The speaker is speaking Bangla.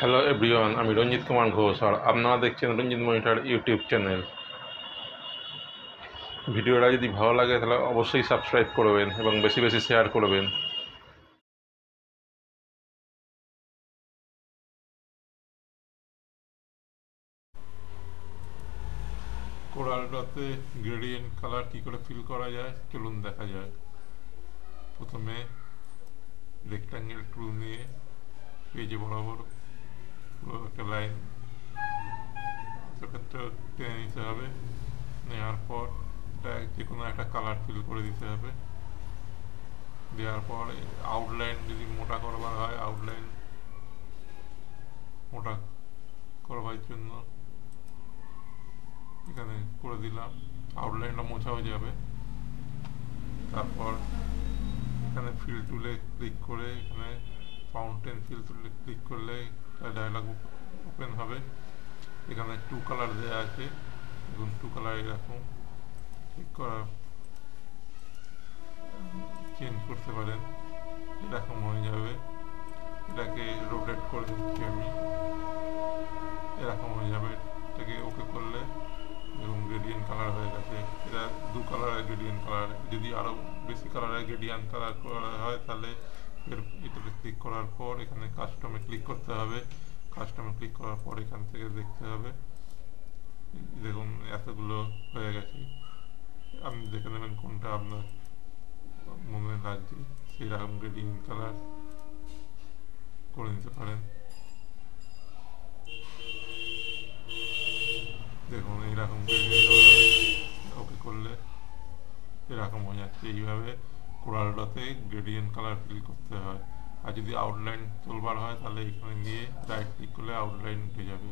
হ্যালো এভরিওয়ান, আমি রঞ্জিত কুমার ঘোষ আর আপনারা দেখছেন রঞ্জিত মনিটর ইউটিউব চ্যানেল। ভিডিওটা যদি ভালো লাগে তাহলে অবশ্যই সাবস্ক্রাইব করবেন এবং বেশি বেশি শেয়ার করবেন। কোরালটাতে গ্রেডিয়েন্ট কালার কী করে ফিল করা যায় চলুন দেখা যায়। প্রথমে রেক্ট্যাঙ্গেল টুল নিয়ে পেজে বরাবর পুরো একটা লাইন সেক্ষেত্রে টেনে নিতে হবে। নেওয়ার পর যে কোনো একটা কালার ফিল করে দিতে হবে। দেওয়ার পর আউটলাইন যদি মোটা করবার হয়, আউটলাইন মোটা করবার জন্য এখানে করে দিলাম, আউটলাইনটা মোছা হয়ে যাবে। তারপর এখানে ফিল টুলে ক্লিক করে এখানে ফাউন্টেন ফিল টুলে ক্লিক করলে ডায়লগ ওপেন হবে। এখানে টু কালার দেওয়া আছে, দেখুন টু কালার এরকম ক্লিক করা চেঞ্জ করতে পারেন, এরকম হয়ে যাবে। এটাকে রোটেট করে দিচ্ছি আমি, এরকম হয়ে যাবে। এটাকে ওকে করলে এবং গ্রেডিয়েন্ট কালার হয়ে গেছে। এটা দু কালারের গ্রেডিয়েন্ট কালার, যদি আরও বেশি কালারের গ্রেডিয়েন্ট কালার করা হয় তাহলে এটাতে ক্লিক করার পর এখানে কাস্টমে ক্লিক করতে হবে। কাস্টমে ক্লিক করার পর এখান থেকে দেখতে হবে, দেখুন এতগুলো হয়ে গেছে। আপনি দেখে নেবেন কোনটা আপনার মনে লাগছে, সেই রকম গ্রেডিয়েন্ট কালার করে নিতে পারেন। দেখুন এইরকম গ্রেডিয়েন্ট কালার ওকে করলে এরকম হয়ে যাচ্ছে। এইভাবে কোরালটাতে গ্রেডিয়েন্ট কালার ফিল করতে হয়। আর যদি আউটলাইন তোলবার হয় তাহলে এখানে গিয়ে রাইট ক্লিক করলে আউটলাইন উঠে যাবে।